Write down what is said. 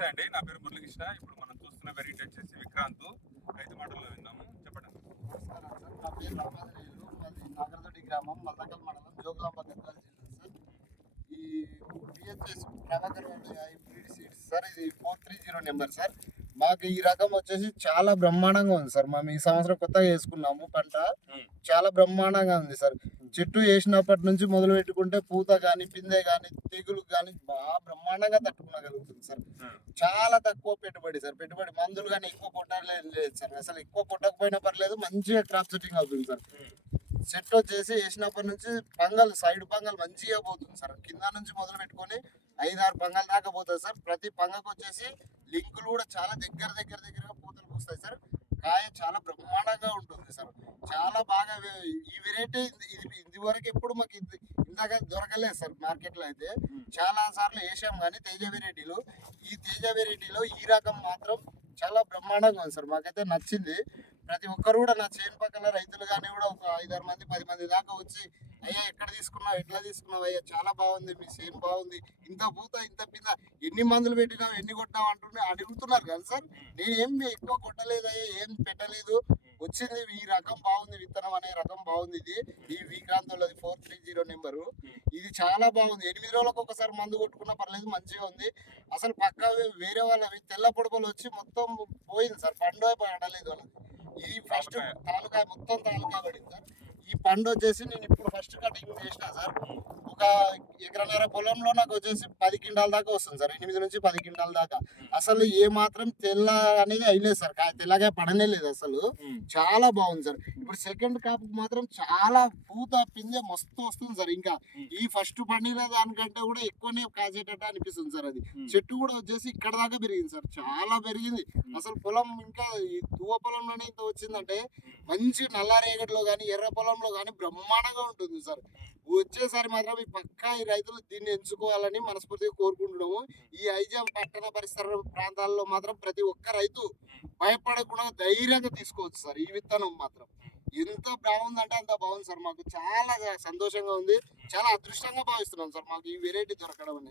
నమస్తే అండి. నా పేరు మురళీకృష్ణ. ఇప్పుడు మనం చూస్తున్న వెరైటీ వచ్చేసి విక్రాంత్. రైతు మాటల్లో విందాము. చెప్పండి. నమస్కారం సార్. నా పేరు రామాంజనేయులు. మాది నాగరదొడ్డి గ్రామం, మల్దకల్ మండలం, జోగులాంబ గద్వాల జిల్లా సార్. ఈ పిహెచ్ఎస్ ప్రభాకర్ వాళ్ళ హైబ్రిడ్ సీడ్స్ సార్. ఇది 430 నెంబర్ సార్. మాకు ఈ రకం వచ్చేసి చాలా బ్రహ్మాండంగా ఉంది సార్. మేము ఈ సంవత్సరం కొత్తగా వేసుకున్నాము పంట. చాలా బ్రహ్మాండంగా ఉంది సార్. చెట్టు వేసినప్పటి నుంచి మొదలు పెట్టుకుంటే పూత కానీ, పిందె కానీ, తెగులు కానీ బాగా బ్రహ్మాండంగా తట్టుకోగలుగుతుంది సార్. చాలా తక్కువ పెట్టుబడి సార్. పెట్టుబడి మందులు కానీ ఎక్కువ కొట్టలేదు సార్. అసలు ఎక్కువ కొట్టకపోయినా పర్లేదు, మంచిగా క్రాప్ సెట్టింగ్ అవుతుంది సార్. చెట్టు వచ్చేసి వేసినప్పటి నుంచి పంగల్ సైడ్ పంగల్ మంచిగా పోతుంది సార్. కింద నుంచి మొదలు పెట్టుకొని 5-6 పంగల్ దాకా పోతుంది సార్. ప్రతి పంగకు వచ్చేసి లింకులు కూడా చాలా దగ్గరగా పూతలు వస్తాయి సార్. కాయ చాలా బ్రహ్మాండంగా ఉంటుంది సార్. చాలా బాగా ఈ వెరైటీ ఇది వరకు ఎప్పుడు మాకు ఇందాక దొరకలేదు సార్. మార్కెట్లో అయితే చాలా సార్లు వేసాం కానీ తేజ వెరైటీలో, ఈ తేజ వెరైటీలో ఈ రకం మాత్రం చాలా బ్రహ్మాండంగా ఉంది సార్. మాకైతే నచ్చింది. ప్రతి ఒక్కరు కూడా నా చేను పక్కన రైతులు కానీ కూడా ఒక 5-6 మంది 10 మంది దాకా వచ్చి, అయ్యా ఎక్కడ తీసుకున్నావు, ఎట్లా తీసుకున్నావు, అయ్యా చాలా బాగుంది, మీ చేను బాగుంది, ఇంత పూత ఇంత పింద, ఎన్ని మందులు పెట్టినావు, ఎన్ని కొట్టినావు అడుగుతున్నారు కానీ సార్. నేనేం ఎక్కువ కొట్టలేదు, అయ్యా ఏం పెట్టలేదు, వచ్చింది ఈ రకం బాగుంది, విత్తనం అనే రకం బాగుంది. ఇది ఈ విక్రాంత్ వాళ్ళది 430 నెంబరు. ఇది చాలా బాగుంది. 8 రోజులకు ఒకసారి మందు కొట్టుకున్నా పర్లేదు, మంచిగా ఉంది. అసలు పక్క వేరే వాళ్ళవి తెల్ల పొడపలు వచ్చి మొత్తం పోయింది సార్. పండు పడలేదు వాళ్ళకి. ఇది ఫస్ట్ తాలూకా మొత్తం తాలూకా పడింది సార్. ఈ పండు వచ్చేసి నేను ఇప్పుడు ఫస్ట్ కటింగ్ చేసిన సార్. ఒక ఎకరన్నర పొలంలో నాకు వచ్చేసి 10 క్వింటాల దాకా వస్తుంది సార్. 8 నుంచి 10 క్వింటాల దాకా. అసలు ఏ మాత్రం తెల్ల అనేది అయిలేదు సార్. తెల్లగా పడనే లేదు అసలు. చాలా బాగుంది సార్. ఇప్పుడు సెకండ్ కాపు మాత్రం చాలా పూత పిందె మస్తు వస్తుంది సార్. ఇంకా ఈ ఫస్ట్ పండిన దానికంటే కూడా ఎక్కువనే కాసేటట్టు అనిపిస్తుంది సార్. అది చెట్టు కూడా వచ్చేసి ఇక్కడ దాకా పెరిగింది సార్. చాలా పెరిగింది. అసలు పొలం ఇంకా ఈ దువ్వ పొలంలోనే ఇంత వచ్చిందంటే మంచి నల్ల రేగడిలో కానీ ఎర్ర పొలంలో కానీ బ్రహ్మాండంగా ఉంటుంది సార్. వచ్చేసారి మాత్రం ఈ పక్కా ఈ రైతులు దీన్ని ఎంచుకోవాలని మనస్ఫూర్తిగా కోరుకుంటున్నాము. ఈ ఐజాం పట్టణ పరిసర ప్రాంతాల్లో మాత్రం ప్రతి ఒక్క రైతు భయపడకుండా ధైర్యంగా తీసుకోవచ్చు సార్. ఈ విత్తనం మాత్రం ఎంత బాగుందంటే అంత బాగుంది సార్. మాకు చాలా సంతోషంగా ఉంది. చాలా అదృష్టంగా భావిస్తున్నాం సార్ మాకు ఈ వెరైటీ దొరకడం అనేది.